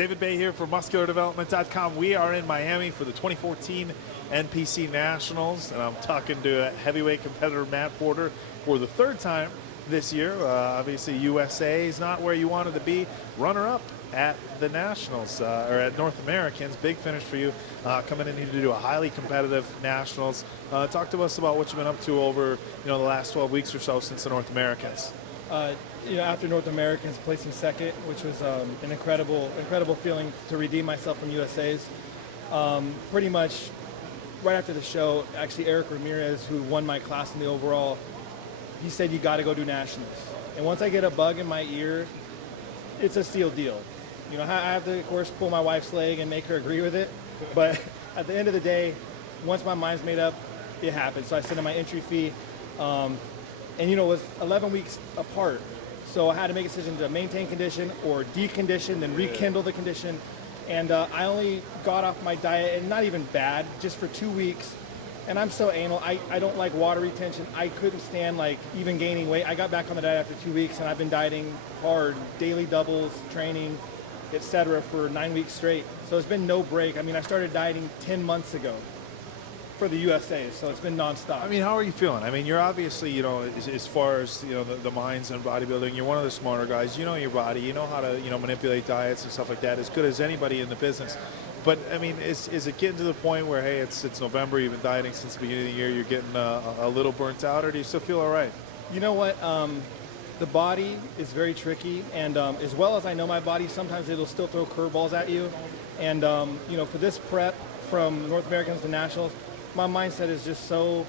David Baye here for MuscularDevelopment.com. We are in Miami for the 2014 NPC Nationals, and I'm talking to heavyweight competitor Matt Porter for the third time this year. Obviously, USA is not where you wanted to be. Runner-up at the Nationals, or at North Americans. Big finish for you, coming in here to do a highly competitive Nationals. Talk to us about what you've been up to over the last 12 weeks or so since the North Americans. After North Americans placing second, which was an incredible feeling to redeem myself from USA's. Pretty much right after the show, actually Eric Ramirez, who won my class in the overall, he said, you got to go do Nationals. And once I get a bug in my ear, it's a sealed deal. I have to, of course, pull my wife's leg and make her agree with it. But at the end of the day, once my mind's made up, it happens. So I sent in my entry fee. And it was 11 weeks apart. So I had to make a decision to maintain condition or decondition, then rekindle the condition. And I only got off my diet, and not even bad, just for 2 weeks. And I'm so anal. I don't like water retention. I couldn't stand even gaining weight. I got back on the diet after 2 weeks, and I've been dieting hard, daily doubles, training, etc. for 9 weeks straight. So it's been no break. I started dieting 10 months ago for the USA, so it's been nonstop. How are you feeling? You're obviously, as far as the minds and bodybuilding, you're one of the smarter guys. You know your body. You know how to manipulate diets and stuff like that as good as anybody in the business. But is it getting to the point where, hey, it's November, you've been dieting since the beginning of the year, you're getting a little burnt out, or do you still feel all right? You know what? The body is very tricky, and as well as I know my body, sometimes it'll still throw curveballs at you. And for this prep from North Americans to Nationals, my mindset is just so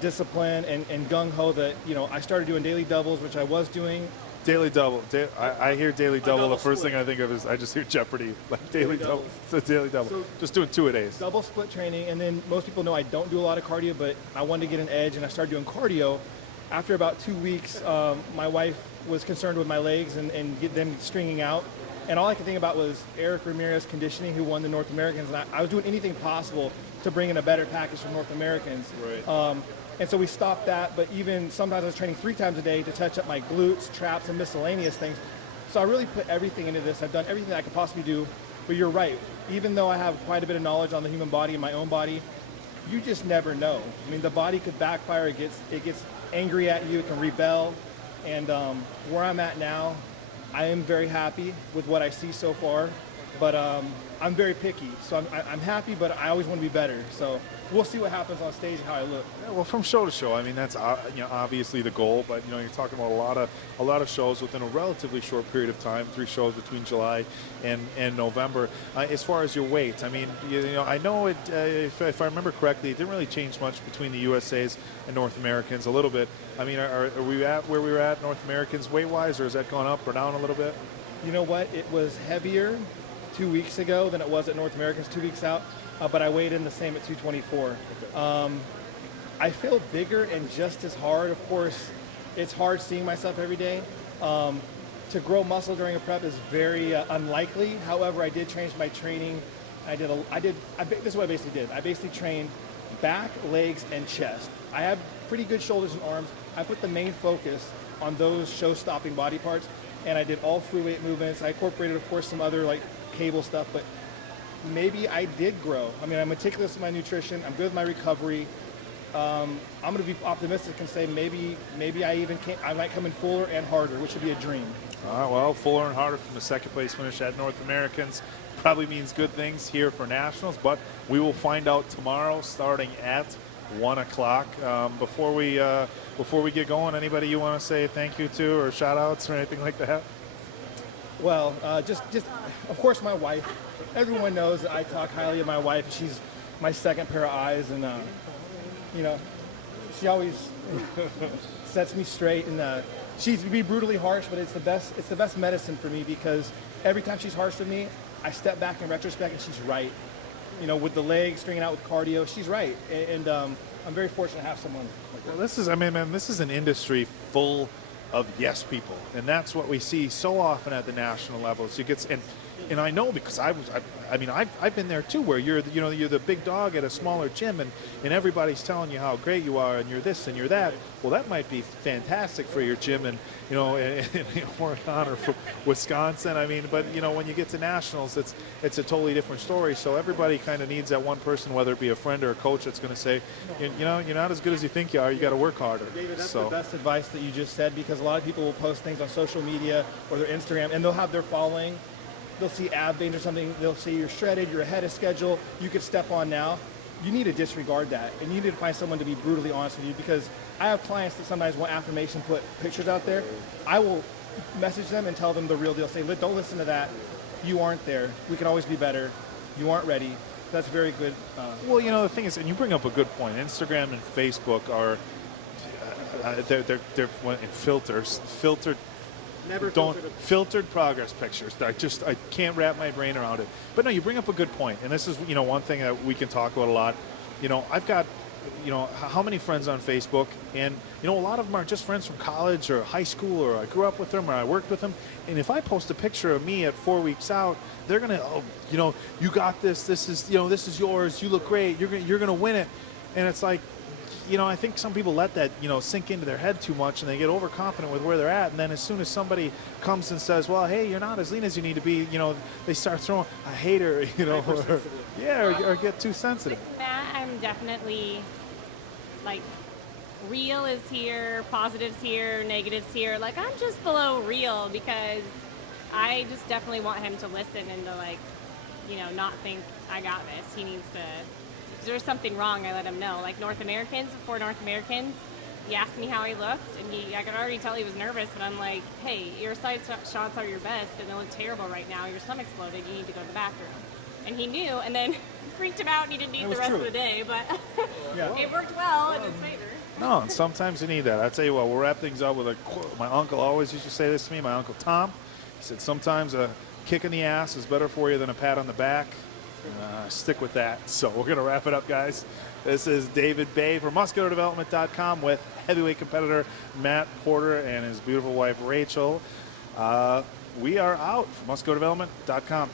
disciplined and gung-ho that, I started doing daily doubles, which I was doing. Daily double. I hear daily double. The first thing I think of is I just hear Jeopardy. Like daily double. So daily double. So just doing 2 a days. Double split training, and then most people know I don't do a lot of cardio, but I wanted to get an edge, and I started doing cardio. After about 2 weeks, my wife was concerned with my legs and get them stringing out. And all I could think about was Eric Ramirez conditioning, who won the North Americans. And I was doing anything possible to bring in a better package from North Americans. Right. And so we stopped that, but even sometimes I was training 3 times a day to touch up my glutes, traps, and miscellaneous things. So I really put everything into this. I've done everything I could possibly do. But you're right. Even though I have quite a bit of knowledge on the human body and my own body, you just never know. The body could backfire. It gets angry at you. It can rebel. And where I'm at now, I am very happy with what I see so far. But I'm very picky, so I'm happy, but I always want to be better. So we'll see what happens on stage and how I look. Yeah, well, from show to show, that's obviously the goal. But you're talking about a lot of shows within a relatively short period of time. 3 shows between July and November. As far as your weight, I know it. If I remember correctly, it didn't really change much between the USA's and North Americans. A little bit. Are we at where we were at North Americans weight-wise, or has that gone up or down a little bit? You know what? It was heavier 2 weeks ago than it was at North Americans 2 weeks out, but I weighed in the same at 224. I feel bigger and just as hard. Of course, it's hard seeing myself every day. To grow muscle during a prep is very unlikely. However, I did change my training. This is what I basically did. I basically trained back, legs, and chest. I have pretty good shoulders and arms. I put the main focus on those show-stopping body parts, and I did all free weight movements. I incorporated, of course, some other cable stuff, but maybe I did grow. I'm meticulous with my nutrition. I'm good with my recovery. I'm going to be optimistic and say maybe I might come in fuller and harder, which would be a dream. Well, fuller and harder from the second place finish at North Americans probably means good things here for Nationals, but we will find out tomorrow starting at 1 o'clock. Before we get going, anybody you want to say thank you to or shout outs or anything like that? Well, just of course my wife. Everyone knows that I talk highly of my wife. She's my second pair of eyes, and she always sets me straight. And she's be brutally harsh, but it's the best medicine for me, because every time she's harsh with me, I step back in retrospect and she's right. With the legs stringing out with cardio, she's right. And I'm very fortunate to have someone like that. Well, this is an industry full of yes people, and that's what we see so often at the national levels. And I know, because I I mean, I've been there too, where you're the big dog at a smaller gym, and everybody's telling you how great you are, and you're this and you're that. Well, that might be fantastic for your gym, and in Oregon or for Wisconsin. I mean, but when you get to nationals, it's a totally different story. So everybody kind of needs that one person, whether it be a friend or a coach, that's going to say, you're not as good as you think you are. You got to work harder. David, that's the best advice that you just said, because a lot of people will post things on social media or their Instagram, and they'll have their following. They'll see ab veins or something. They'll say you're shredded, you're ahead of schedule, you could step on now. You need to disregard that, and you need to find someone to be brutally honest with you, because I have clients that sometimes want affirmation, put pictures out there. I will message them and tell them the real deal. Say, don't listen to that. You aren't there. We can always be better. You aren't ready. That's very good. Well, the thing is, and you bring up a good point. Instagram and Facebook are they're filtered. Never Filtered progress pictures. I can't wrap my brain around it. But no, you bring up a good point, and this is one thing that we can talk about a lot. I've got how many friends on Facebook, and a lot of them are just friends from college or high school, or I grew up with them or I worked with them. And if I post a picture of me at 4 weeks out, they're gonna, you got this. This is yours. You look great. You're gonna win it. And it's like, I think some people let that, sink into their head too much, and they get overconfident with where they're at. And then as soon as somebody comes and says, well, hey, you're not as lean as you need to be, they start throwing a hater, or get too sensitive. With that, I'm definitely, real is here, positives here, negatives here. I'm just below real, because I just definitely want him to listen and to, not think I got this. He needs to. If there's something wrong, I let him know. Before North Americans, he asked me how he looked, and I could already tell he was nervous, but I'm like, hey, your side shots are your best, and they look terrible right now. Your stomach's bloated. You need to go to the bathroom. And he knew, and then freaked him out, and he didn't eat the rest of the day, but it worked well in his favor. No, and sometimes you need that. I tell you what, we'll wrap things up with a quote. My uncle always used to say this to me, my Uncle Tom. He said, sometimes a kick in the ass is better for you than a pat on the back. Stick with that. So we're going to wrap it up, guys. This is David Baye for MuscularDevelopment.com with heavyweight competitor Matt Porter and his beautiful wife, Rachel. We are out for MuscularDevelopment.com.